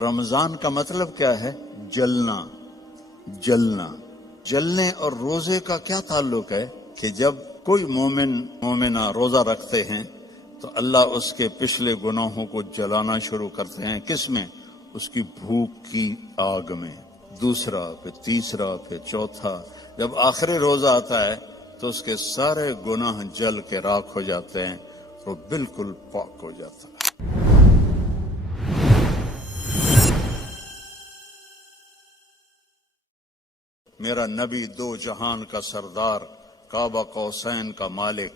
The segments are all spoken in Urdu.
رمضان کا مطلب کیا ہے؟ جلنا، جلنا۔ جلنے اور روزے کا کیا تعلق ہے کہ جب کوئی مومنہ روزہ رکھتے ہیں تو اللہ اس کے پچھلے گناہوں کو جلانا شروع کرتے ہیں۔ کس میں؟ اس کی بھوک کی آگ میں۔ دوسرا، پھر تیسرا، پھر چوتھا۔ جب آخری روزہ آتا ہے تو اس کے سارے گناہ جل کے راکھ ہو جاتے ہیں، وہ بالکل پاک ہو جاتا ہے۔ میرا نبی دو جہان کا سردار، کعبہ قوسین کا مالک،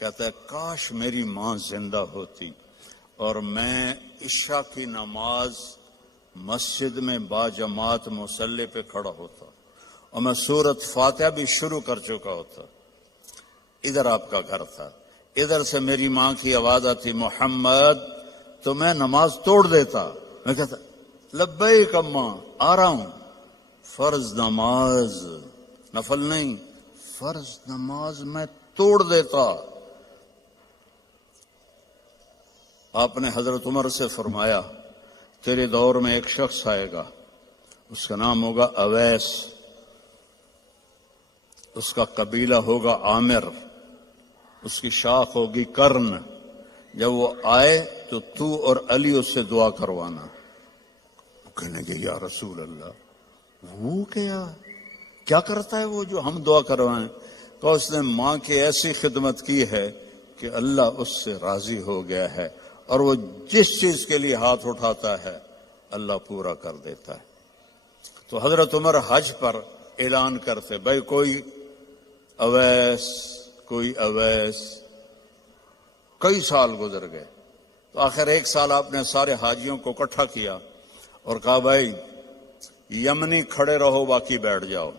کہتا ہے کاش میری ماں زندہ ہوتی اور میں عشاء کی نماز مسجد میں باجماعت مصلی پہ کھڑا ہوتا اور میں سورۃ فاتحہ بھی شروع کر چکا ہوتا۔ ادھر آپ کا گھر تھا، ادھر سے میری ماں کی آواز آتی محمد، تو میں نماز توڑ دیتا۔ میں کہتا لبیک اماں، آ رہا ہوں۔ فرض نماز، نفل نہیں، فرض نماز میں توڑ دیتا۔ آپ نے حضرت عمر سے فرمایا تیرے دور میں ایک شخص آئے گا، اس کا نام ہوگا اویس، اس کا قبیلہ ہوگا عامر، اس کی شاخ ہوگی کرن۔ جب وہ آئے تو تو اور علی اس سے دعا کروانا۔ وہ کہنے گے یا رسول اللہ، وہ کیا کرتا ہے وہ جو ہم دعا کروائیں؟ تو اس نے ماں کی ایسی خدمت کی ہے کہ اللہ اس سے راضی ہو گیا ہے، اور وہ جس چیز کے لیے ہاتھ اٹھاتا ہے اللہ پورا کر دیتا ہے۔ تو حضرت عمر حج پر اعلان کرتے بھائی کوئی اویس، کوئی اویس۔ کئی سال گزر گئے تو آخر ایک سال آپ نے سارے حاجیوں کو اکٹھا کیا اور کہا بھائی یمنی کھڑے رہو باقی بیٹھ جاؤ۔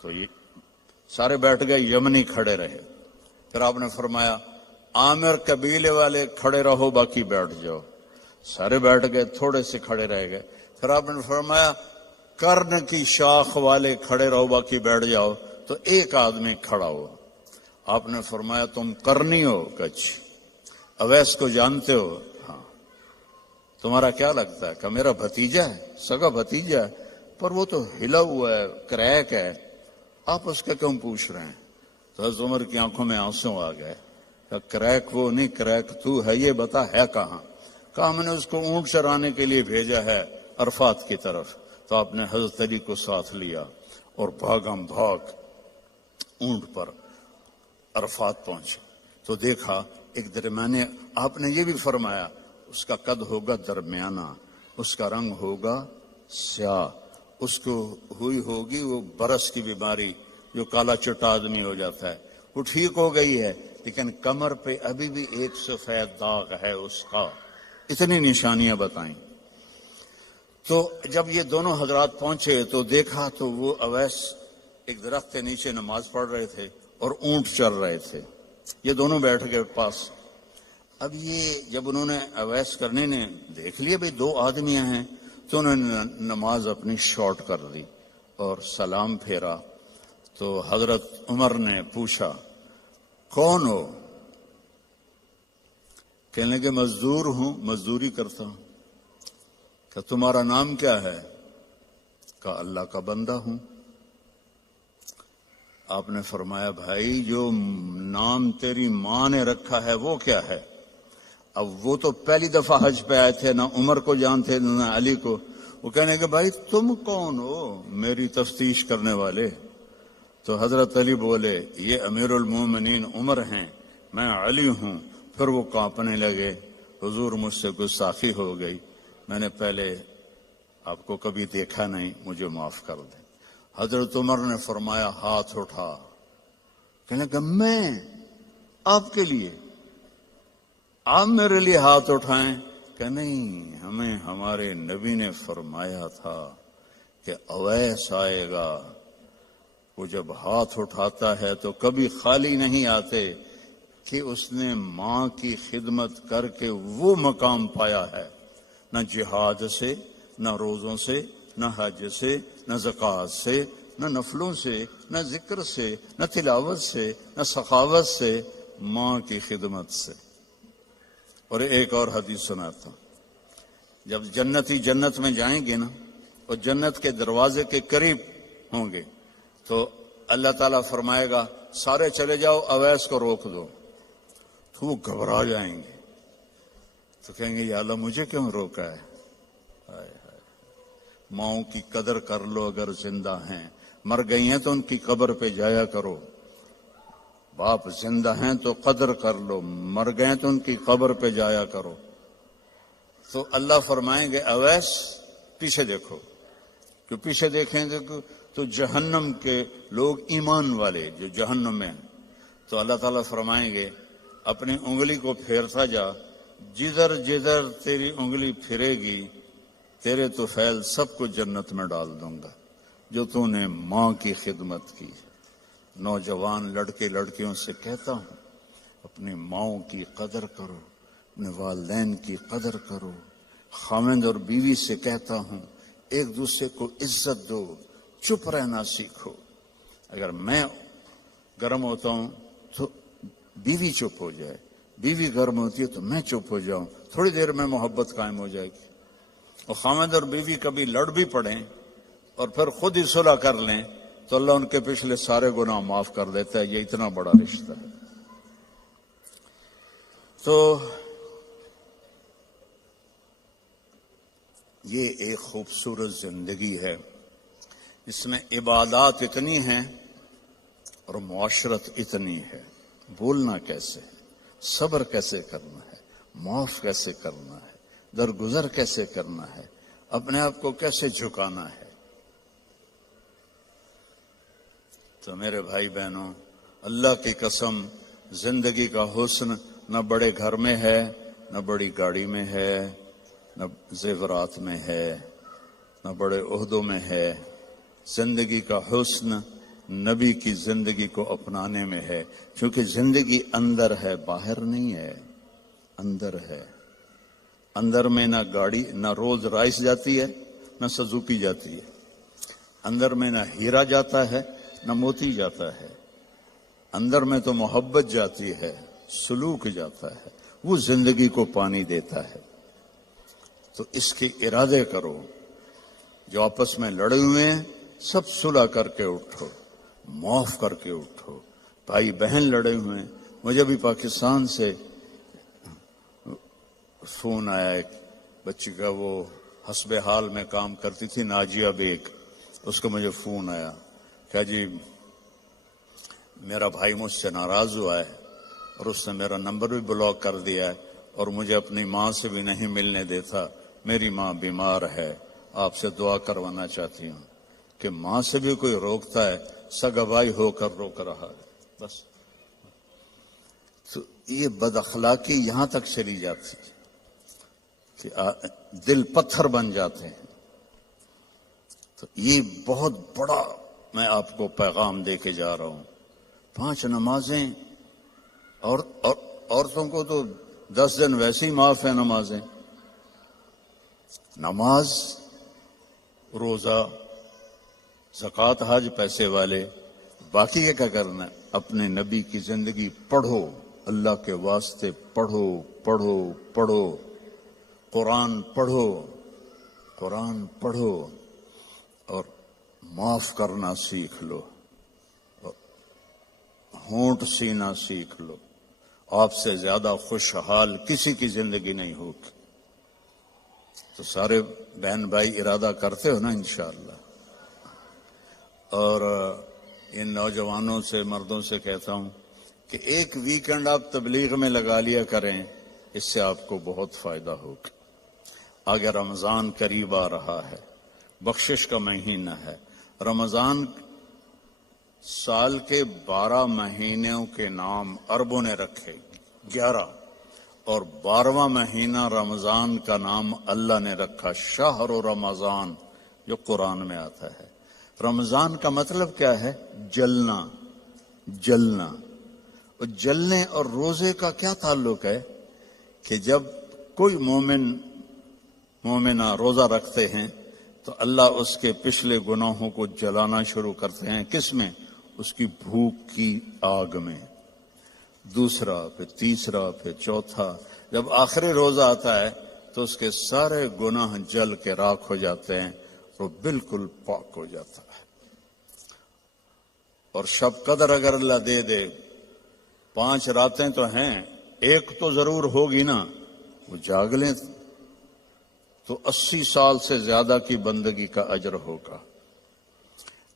تو یہ سارے بیٹھ گئے، یمنی کھڑے رہے۔ پھر آپ نے فرمایا عامر قبیلے والے کھڑے رہو باقی بیٹھ جاؤ۔ سارے بیٹھ گئے، تھوڑے سے کھڑے رہ گئے۔ پھر آپ نے فرمایا کرن کی شاخ والے کھڑے رہو باقی بیٹھ جاؤ۔ تو ایک آدمی کھڑا ہوا۔ آپ نے فرمایا تم کرنی ہو؟ کچھ اویس کو جانتے ہو؟ ہاں۔ تمہارا کیا لگتا ہے؟ کہ میرا بھتیجا ہے، سگا بھتیجا ہے، پر وہ تو ہلا ہوا ہے، کریک ہے، آپ اس کا کیوں پوچھ رہے ہیں؟ تو حضرت عمر کی آنکھوں میں آنسو آ گئے۔ کہ کریک وہ نہیں، کریک تو ہے، یہ بتا ہے کہاں؟ کہا ہم نے اس کو اونٹ چرانے کے لیے بھیجا ہے عرفات کی طرف۔ تو آپ نے حضرت علی کو ساتھ لیا اور بھاگم بھاگ اونٹ پر عرفات پہنچے تو دیکھا ایک درمیانے، آپ نے یہ بھی فرمایا اس کا قد ہوگا درمیانہ، اس کا رنگ ہوگا سیاہ، اس کو ہوئی ہوگی وہ برس کی بیماری جو کالا چٹا آدمی ہو جاتا ہے، وہ ٹھیک ہو گئی ہے، لیکن کمر پہ ابھی بھی ایک سفید داغ ہے اس کا۔ اتنی نشانیاں بتائیں۔ تو جب یہ دونوں حضرات پہنچے تو دیکھا تو وہ اویس ایک درخت کے نیچے نماز پڑھ رہے تھے اور اونٹ چر رہے تھے۔ یہ دونوں بیٹھ گئے پاس۔ اب یہ جب انہوں نے اویس کرنے نے دیکھ لیا بھئی دو آدمی ہیں، تو انہوں نے نماز اپنی شارٹ کر دی اور سلام پھیرا۔ تو حضرت عمر نے پوچھا کون ہو؟ کہنے لگے مزدور ہوں، مزدوری کرتا ہوں۔ کہ تمہارا نام کیا ہے؟ کہا اللہ کا بندہ ہوں۔ آپ نے فرمایا بھائی جو نام تیری ماں نے رکھا ہے وہ کیا ہے؟ اب وہ تو پہلی دفعہ حج پہ آئے تھے، نہ عمر کو جانتے نہ علی کو۔ وہ کہنے کہ بھائی تم کون ہو میری تفتیش کرنے والے؟ تو حضرت علی بولے یہ امیر المومنین عمر ہیں، میں علی ہوں۔ پھر وہ کانپنے لگے، حضور مجھ سے گستاخی ہو گئی، میں نے پہلے آپ کو کبھی دیکھا نہیں، مجھے معاف کر دیں۔ حضرت عمر نے فرمایا ہاتھ اٹھا۔ کہنے کہ میں آپ کے لیے، آپ میرے لیے ہاتھ اٹھائیں؟ کہ نہیں، ہمیں ہمارے نبی نے فرمایا تھا کہ اویس آئے گا، وہ جب ہاتھ اٹھاتا ہے تو کبھی خالی نہیں آتے کہ اس نے ماں کی خدمت کر کے وہ مقام پایا ہے، نہ جہاد سے، نہ روزوں سے، نہ حج سے، نہ زکوٰۃ سے، نہ نفلوں سے، نہ ذکر سے، نہ تلاوت سے، نہ سخاوت سے، ماں کی خدمت سے۔ اور ایک اور حدیث سناتا ہوں جب جنتی جنت میں جائیں گے نا اور جنت کے دروازے کے قریب ہوں گے تو اللہ تعالیٰ فرمائے گا سارے چلے جاؤ، اویس کو روک دو، تو وہ گھبرا جائیں گے، تو کہیں گے یا اللہ مجھے کیوں روکا ہے؟ ماؤں کی قدر کر لو اگر زندہ ہیں، مر گئی ہیں تو ان کی قبر پہ جایا کرو، باپ زندہ ہیں تو قدر کر لو، مر گئے تو ان کی قبر پہ جایا کرو۔ تو اللہ فرمائیں گے اویس پیچھے دیکھو، جو پیچھے دیکھیں گے تو جہنم کے لوگ ایمان والے جو جہنم میں ہیں، تو اللہ تعالیٰ فرمائیں گے اپنی انگلی کو پھیرتا جا، جدھر جدھر تیری انگلی پھرے گی تیرے تو فیل سب کو جنت میں ڈال دوں گا جو تو نے ماں کی خدمت کی۔ نوجوان لڑکے لڑکیوں سے کہتا ہوں اپنی ماؤں کی قدر کرو، اپنے والدین کی قدر کرو۔ خاوند اور بیوی سے کہتا ہوں ایک دوسرے کو عزت دو، چپ رہنا سیکھو۔ اگر میں گرم ہوتا ہوں تو بیوی چپ ہو جائے، بیوی گرم ہوتی ہے تو میں چپ ہو جاؤں، تھوڑی دیر میں محبت قائم ہو جائے گی۔ اور خاوند اور بیوی کبھی لڑ بھی پڑیں اور پھر خود ہی صلح کر لیں تو اللہ ان کے پچھلے سارے گناہ معاف کر دیتا ہے۔ یہ اتنا بڑا رشتہ ہے۔ تو یہ ایک خوبصورت زندگی ہے، اس میں عبادات اتنی ہیں اور معاشرت اتنی ہے۔ بولنا کیسے ہے، صبر کیسے کرنا ہے، معاف کیسے کرنا ہے، درگزر کیسے کرنا ہے، اپنے آپ کو کیسے جھکانا ہے۔ تو میرے بھائی بہنوں، اللہ کی قسم زندگی کا حسن نہ بڑے گھر میں ہے، نہ بڑی گاڑی میں ہے، نہ زیورات میں ہے، نہ بڑے عہدوں میں ہے۔ زندگی کا حسن نبی کی زندگی کو اپنانے میں ہے، کیونکہ زندگی اندر ہے، باہر نہیں ہے، اندر ہے۔ اندر میں نہ گاڑی، نہ رولز رائس جاتی ہے، نہ سزوکی جاتی ہے۔ اندر میں نہ ہیرا جاتا ہے، نہ موتی جاتا ہے۔ اندر میں تو محبت جاتی ہے، سلوک جاتا ہے، وہ زندگی کو پانی دیتا ہے۔ تو اس کے ارادے کرو، جو آپس میں لڑے ہوئے ہیں سب صلح کر کے اٹھو، معاف کر کے اٹھو۔ بھائی بہن لڑے ہوئے ہیں، مجھے بھی پاکستان سے فون آیا ایک بچی کا، وہ حسب حال میں کام کرتی تھی، ناجیہ بیگ، اس کا مجھے فون آیا کہ جی میرا بھائی مجھ سے ناراض ہوا ہے اور اس نے میرا نمبر بھی بلاک کر دیا ہے اور مجھے اپنی ماں سے بھی نہیں ملنے دیتا، میری ماں بیمار ہے، آپ سے دعا کروانا چاہتی ہوں۔ کہ ماں سے بھی کوئی روکتا ہے، سگا بھائی ہو کر روک رہا ہے۔ بس تو یہ بد اخلاقی یہاں تک چلی جاتی ہے کہ دل پتھر بن جاتے ہیں۔ تو یہ بہت بڑا میں آپ کو پیغام دے کے جا رہا ہوں۔ 5 نمازیں، اور عورتوں کو تو 10 دن ویسے ہی معاف ہے نمازیں، نماز، روزہ، زکوٰۃ، حج، پیسے والے۔ باقی کیا کرنا ہے؟ اپنے نبی کی زندگی پڑھو، اللہ کے واسطے پڑھو پڑھو پڑھو، قرآن پڑھو، قرآن پڑھو، اور معاف کرنا سیکھ لو، ہونٹ سینا سیکھ لو۔ آپ سے زیادہ خوشحال کسی کی زندگی نہیں ہوگی۔ تو سارے بہن بھائی ارادہ کرتے ہو نا انشاءاللہ؟ اور ان نوجوانوں سے، مردوں سے کہتا ہوں کہ ایک ویکنڈ آپ تبلیغ میں لگا لیا کریں، اس سے آپ کو بہت فائدہ ہوگا۔ آگے رمضان قریب آ رہا ہے، بخشش کا مہینہ ہے۔ رمضان سال کے 12 مہینوں کے نام عربوں نے رکھے، 11، اور 12واں مہینہ رمضان کا نام اللہ نے رکھا، شہر رمضان، جو قرآن میں آتا ہے۔ رمضان کا مطلب کیا ہے؟ جلنا، جلنا۔ اور جلنے اور روزے کا کیا تعلق ہے؟ کہ جب کوئی مومنہ روزہ رکھتے ہیں تو اللہ اس کے پچھلے گناہوں کو جلانا شروع کرتے ہیں۔ کس میں؟ اس کی بھوک کی آگ میں۔ دوسرا، پھر تیسرا، پھر چوتھا، جب آخری روزہ آتا ہے تو اس کے سارے گناہ جل کے راکھ ہو جاتے ہیں، وہ بالکل پاک ہو جاتا ہے۔ اور شب قدر اگر اللہ دے دے، 5 راتیں تو ہیں، ایک تو ضرور ہوگی نا، وہ جاگ لیں تو 80 سال سے زیادہ کی بندگی کا اجر ہوگا۔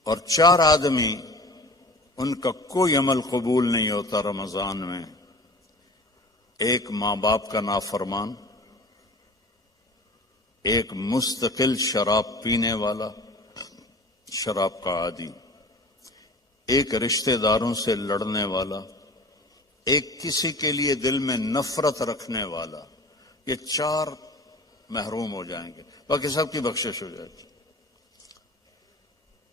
اور 4 آدمی ان کا کوئی عمل قبول نہیں ہوتا رمضان میں، ایک ماں باپ کا نافرمان، ایک مستقل شراب پینے والا، شراب کا عادی، ایک رشتہ داروں سے لڑنے والا، ایک کسی کے لیے دل میں نفرت رکھنے والا۔ یہ 4 محروم ہو جائیں گے، باقی سب کی بخشش ہو جائے گی۔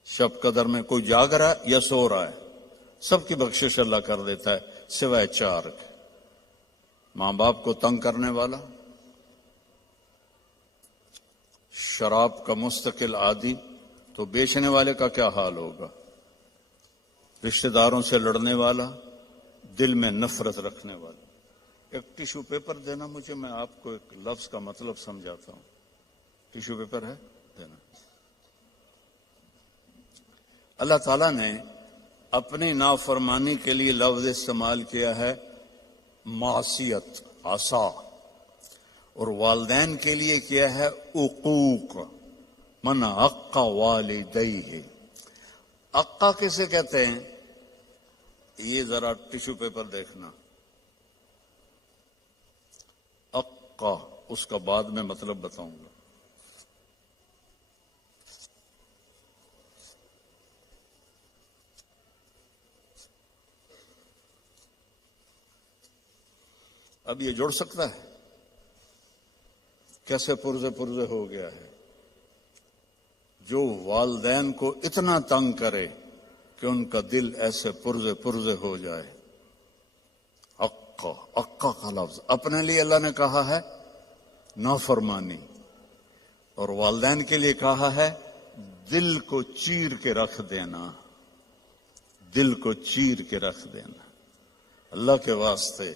شب قدر میں کوئی جاگ رہا ہے یا سو رہا ہے، سب کی بخشش اللہ کر دیتا ہے سوائے 4 کے۔ ماں باپ کو تنگ کرنے والا، شراب کا مستقل عادی، تو بیچنے والے کا کیا حال ہوگا، رشتہ داروں سے لڑنے والا، دل میں نفرت رکھنے والا۔ ایک ٹیشو پیپر دینا مجھے، میں آپ کو ایک لفظ کا مطلب سمجھاتا ہوں۔ ٹیشو پیپر ہے دینا۔ اللہ تعالیٰ نے اپنی نافرمانی کے لیے لفظ استعمال کیا ہے معصیت، عصا، اور والدین کے لیے کیا ہے عقوق، من عق والدیہ۔ عقا کسے کہتے ہیں؟ یہ ذرا ٹیشو پیپر دیکھنا، عقا، اس کا بعد میں مطلب بتاؤں گا۔ اب یہ جڑ سکتا ہے؟ کیسے پرزے پرزے ہو گیا ہے۔ جو والدین کو اتنا تنگ کرے کہ ان کا دل ایسے پرزے پرزے ہو جائے۔ عقا کا لفظ اپنے لیے اللہ نے کہا ہے نافرمانی، اور والدین کے لیے کہا ہے دل کو چیر کے رکھ دینا، دل کو چیر کے رکھ دینا۔ اللہ کے واسطے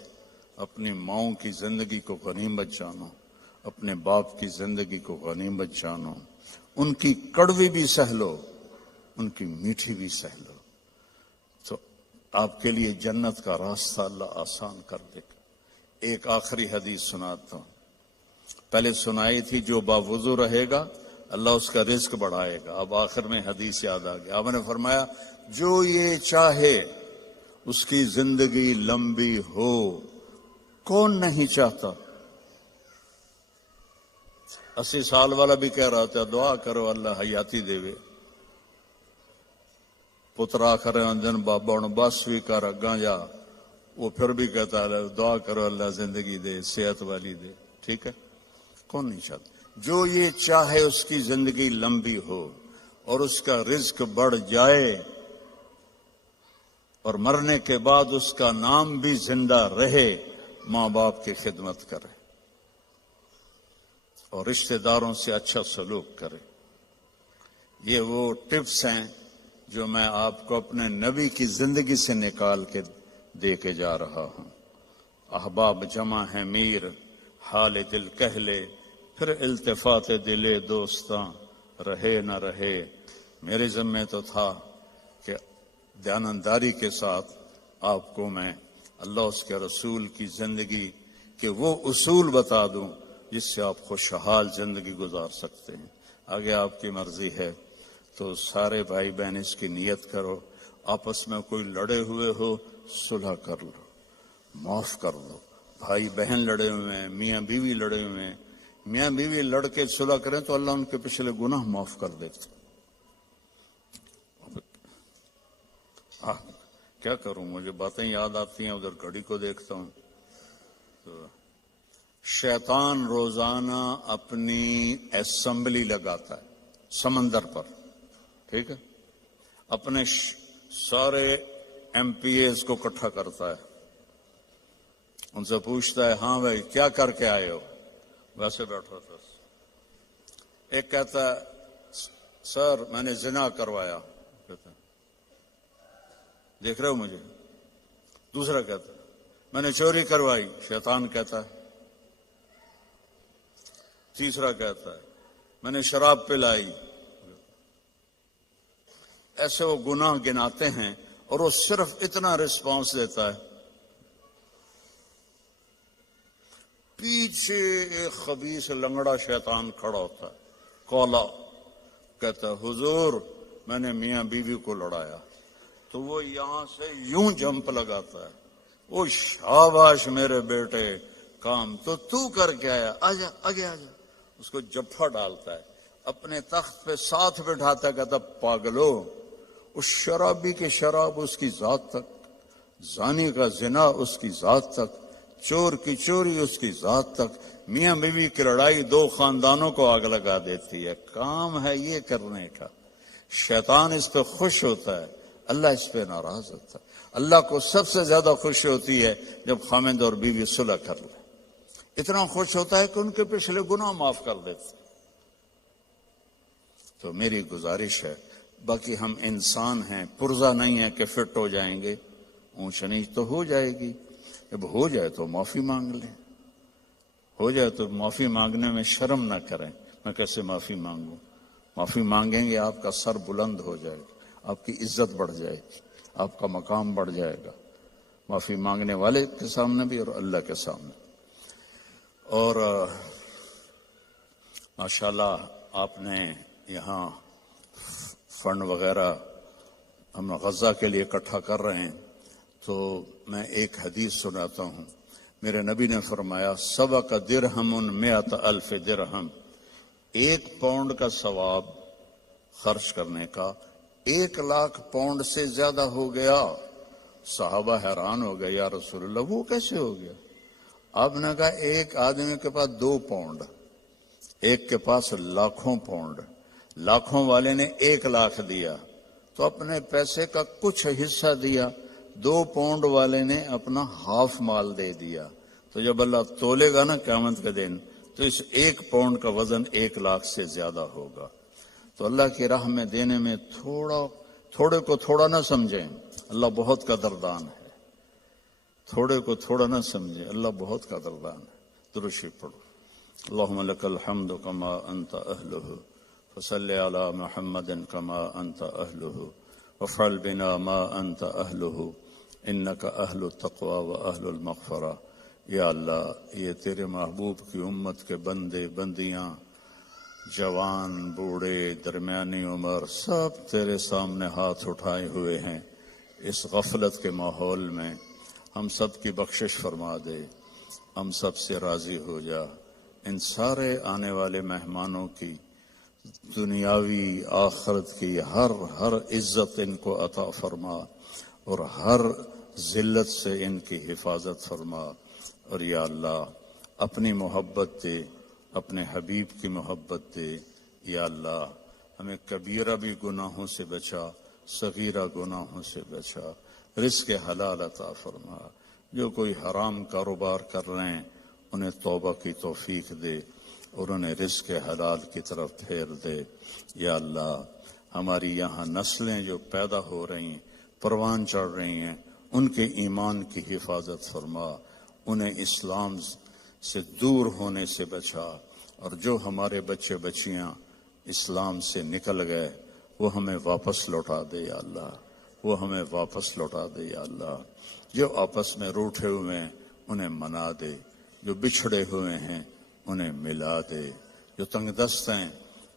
اپنی ماؤں کی زندگی کو غنیمت جانو، اپنے باپ کی زندگی کو غنیمت جانو، ان کی کڑوی بھی سہ لو، ان کی میٹھی بھی سہ لو، تو آپ کے لیے جنت کا راستہ اللہ آسان کر دے گا۔ ایک آخری حدیث سناتا ہوں، پہلے سنائی تھی، جو باوضو رہے گا اللہ اس کا رزق بڑھائے گا۔ اب آخر میں حدیث یاد آ گیا، آپ نے فرمایا جو یہ چاہے اس کی زندگی لمبی ہو، کون نہیں چاہتا؟ 80 سال والا بھی کہہ رہا تھا دعا کرو اللہ حیاتی دے وے، پترا کرے دن بابا بس بھی کر اگاں جا، وہ پھر بھی کہتا ہے دعا کرو اللہ زندگی دے، صحت والی دے۔ ٹھیک ہے، کون نہیں چاہتا؟ جو یہ چاہے اس کی زندگی لمبی ہو اور اس کا رزق بڑھ جائے اور مرنے کے بعد اس کا نام بھی زندہ رہے، ماں باپ کی خدمت کرے اور رشتہ داروں سے اچھا سلوک کرے۔ یہ وہ ٹپس ہیں جو میں آپ کو اپنے نبی کی زندگی سے نکال کے دے کے جا رہا ہوں۔ احباب جمع ہے میر، حال دل کہہ لے، پھر التفات دلے دوستاں رہے نہ رہے۔ میرے ذمہ تو تھا کہ دیانتداری کے ساتھ آپ کو میں اللہ اس کے رسول کی زندگی کے وہ اصول بتا دوں جس سے آپ خوشحال زندگی گزار سکتے ہیں۔ آگے آپ کی مرضی ہے تو سارے بھائی بہن اس کی نیت کرو، آپس میں کوئی لڑے ہوئے ہو صلح کر لو، معاف کر دو۔ بھائی بہن لڑے ہوئے ہیں، میاں بیوی لڑے ہوئے ہیں، میاں بیوی لڑ کے صلح کریں تو اللہ ان کے پچھلے گناہ معاف کر دیتے۔ کیا کروں، مجھے باتیں یاد آتی ہیں، ادھر گھڑی کو دیکھتا ہوں تو شیطان روزانہ اپنی اسمبلی لگاتا ہے سمندر پر، ٹھیک ہے، اپنے سارے ایم پی ایز کو اکٹھا کرتا ہے، ان سے پوچھتا ہے ہاں بھائی کیا کر کے آئے ہو؟ ویسے بیٹھا تھا، ایک کہتا ہے سر میں نے زنا کروایا، کہتا ہے دیکھ رہے ہو مجھے؟ دوسرا کہتا ہے میں نے چوری کروائی، شیطان کہتا ہے تیسرا کہتا ہے میں نے شراب پلائی. ایسے وہ گناہ گناتے ہیں اور وہ صرف اتنا رسپانس دیتا ہے. پیچھے ایک خبیث لنگڑا شیطان کھڑا ہوتا ہے کولا، کہتا ہے حضور میں نے میاں بیوی کو لڑایا. تو وہ یہاں سے یوں جمپ لگاتا ہے، وہ شاباش میرے بیٹے کام تو کر کے آیا، آجا آگے آجا. اس کو جفا ڈالتا ہے، اپنے تخت پہ ساتھ بٹھاتا ہے، کہتا پاگلو، اس شرابی کی شراب اس کی ذات تک، زانی کا زنا اس کی ذات تک، چور کی چوری اس کی ذات تک. میاں بیوی کی لڑائی دو خاندانوں کو آگ لگا دیتی ہے. کام ہے یہ کرنے کا. شیطان اس پہ خوش ہوتا ہے، اللہ اس پہ ناراض ہوتا ہے. اللہ کو سب سے زیادہ خوشی ہوتی ہے جب خاوند اور بیوی صلح کر لیں. اتنا خوش ہوتا ہے کہ ان کے پچھلے گناہ معاف کر دیتے. تو میری گزارش ہے، باقی ہم انسان ہیں، پرزہ نہیں ہے کہ فٹ ہو جائیں گے. اونچ نیچ تو ہو جائے گی، جب ہو جائے تو معافی مانگ لیں. ہو جائے تو معافی مانگنے میں شرم نہ کریں. میں کیسے معافی مانگوں؟ معافی مانگیں گے آپ کا سر بلند ہو جائے گا، آپ کی عزت بڑھ جائے گی، آپ کا مقام بڑھ جائے گا، معافی مانگنے والے کے سامنے بھی اور اللہ کے سامنے. اور ماشاءاللہ آپ نے یہاں فنڈ وغیرہ ہم غزہ کے لیے اکٹھا کر رہے ہیں. تو میں ایک حدیث سناتا ہوں. میرے نبی نے فرمایا سبق درہم 100,000 درہم، 1 پاؤنڈ کا ثواب خرچ کرنے کا 1,00,000 پاؤنڈ سے زیادہ ہو گیا. صحابہ حیران ہو گئے، یا رسول اللہ وہ کیسے ہو گیا؟ آپ نے کہا ایک آدمی کے پاس 2 پاؤنڈ، ایک کے پاس لاکھوں پاؤنڈ. لاکھوں والے نے 1,00,000 دیا تو اپنے پیسے کا کچھ حصہ دیا، 2 پاؤنڈ والے نے اپنا ہاف مال دے دیا. تو جب اللہ تولے گا نا قیامت کے دن تو اس 1 پاؤنڈ کا وزن 1,00,000 سے زیادہ ہوگا. تو اللہ کی راہ میں دینے میں تھوڑے کو تھوڑا نہ سمجھیں، اللہ بہت قدردان ہے. تھوڑے کو تھوڑا نہ سمجھیں، اللہ بہت قدردان ہے. درود شریف پڑھو. اللہم لک الحمد کما انت اہلہ فصل علی محمد کما انت اہلہ وفعل بنا ما انت اہلہ انک اہل التقوی و اہل المغفرہ. یا اللہ یہ تیرے محبوب کی امت کے بندے بندیاں، جوان بوڑھے درمیانی عمر، سب تیرے سامنے ہاتھ اٹھائے ہوئے ہیں. اس غفلت کے ماحول میں ہم سب کی بخشش فرما دے، ہم سب سے راضی ہو جا. ان سارے آنے والے مہمانوں کی دنیاوی آخرت کی ہر عزت ان کو عطا فرما اور ہر ذلت سے ان کی حفاظت فرما. اور یا اللہ اپنی محبت دے، اپنے حبیب کی محبت دے. یا اللہ ہمیں کبیرہ بھی گناہوں سے بچا، صغیرہ گناہوں سے بچا. رزق حلال عطا فرما. جو کوئی حرام کاروبار کر رہے ہیں انہیں توبہ کی توفیق دے اور انہیں رزق حلال کی طرف پھیر دے. یا اللہ ہماری یہاں نسلیں جو پیدا ہو رہی ہیں، پروان چڑھ رہی ہیں، ان کے ایمان کی حفاظت فرما، انہیں اسلام سے دور ہونے سے بچا. اور جو ہمارے بچے بچیاں اسلام سے نکل گئے وہ ہمیں واپس لوٹا دے. یا اللہ وہ ہمیں واپس لوٹا دے. یا اللہ جو آپس میں روٹھے ہوئے ہیں انہیں منا دے، جو بچھڑے ہوئے ہیں انہیں ملا دے، جو تنگ دست ہیں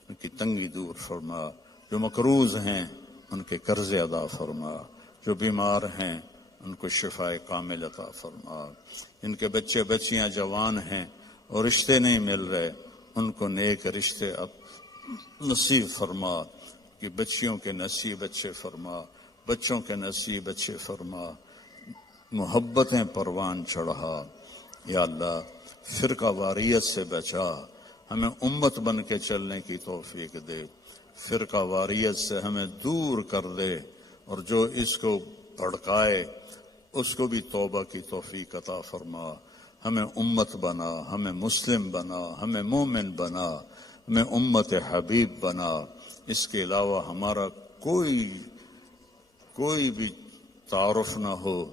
ان کی تنگی دور فرما، جو مقروض ہیں ان کے قرض ادا فرما، جو بیمار ہیں ان کو شفائے کامل عطا فرما. ان کے بچے بچیاں جوان ہیں اور رشتے نہیں مل رہے ان کو نیک رشتے نصیب فرما. کہ بچیوں کے نصیب اچھے فرما، بچوں کے نصیب اچھے فرما، محبتیں پروان چڑھا. یا اللہ فرقہ واریت سے بچا، ہمیں امت بن کے چلنے کی توفیق دے. فرقہ واریت سے ہمیں دور کر دے اور جو اس کو بھڑکائے اس کو بھی توبہ کی توفیق عطا فرما. ہمیں امت بنا، ہمیں مسلم بنا، ہمیں مومن بنا، ہمیں امت حبیب بنا. اس کے علاوہ ہمارا کوئی بھی تعارف نہ ہو،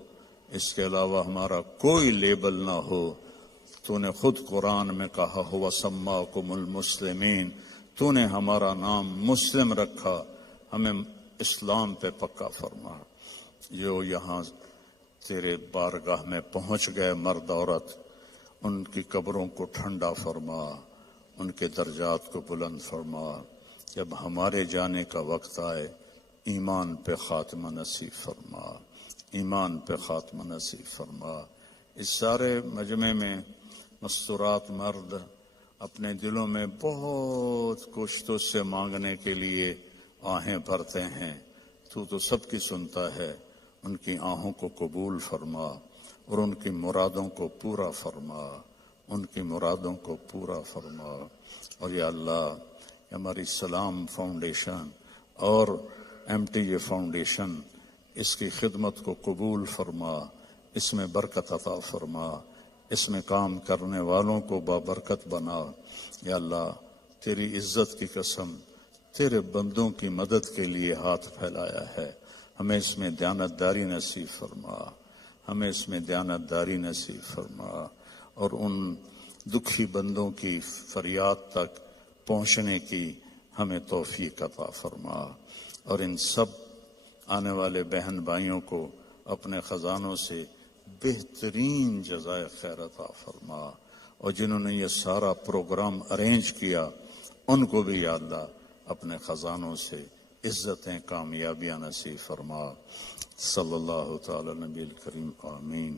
اس کے علاوہ ہمارا کوئی لیبل نہ ہو. تو نے خود قرآن میں کہا ہوا سماکم المسلمین، تو نے ہمارا نام مسلم رکھا، ہمیں اسلام پہ پکا فرما۔ جو یہاں تیرے بارگاہ میں پہنچ گئے مرد عورت، ان کی قبروں کو ٹھنڈا فرما، ان کے درجات کو بلند فرما۔ جب ہمارے جانے کا وقت آئے ایمان پہ خاتمہ نصیب فرما، ایمان پہ خاتمہ نصیب فرما۔ اس سارے مجمع میں مستورات مرد اپنے دلوں میں بہت کچھ تو سے مانگنے کے لیے آہیں بھرتے ہیں، تو سب کی سنتا ہے۔ ان کی آہوں کو قبول فرما اور ان کی مرادوں کو پورا فرما، ان کی مرادوں کو پورا فرما۔ اور یا اللہ ہماری سلام فاؤنڈیشن اور MTJ فاؤنڈیشن، اس کی خدمت کو قبول فرما، اس میں برکت عطا فرما، اس میں کام کرنے والوں کو بابرکت بنا۔ یا اللہ تیری عزت کی قسم، تیرے بندوں کی مدد کے لیے ہاتھ پھیلایا ہے، ہمیں اس میں دیانتداری نصیب فرما، ہمیں اس میں دیانتداری نصیب فرما، اور ان دکھی بندوں کی فریاد تک پہنچنے کی ہمیں توفیق عطا فرما، اور ان سب آنے والے بہن بھائیوں کو اپنے خزانوں سے بہترین جزائے خیر عطا فرما، اور جنہوں نے یہ سارا پروگرام ارینج کیا ان کو بھی یا اللہ اپنے خزانوں سے عزتیں کامیابیاں نصیب فرما۔ صلی اللہ تعالی نبی الکریم، آمین۔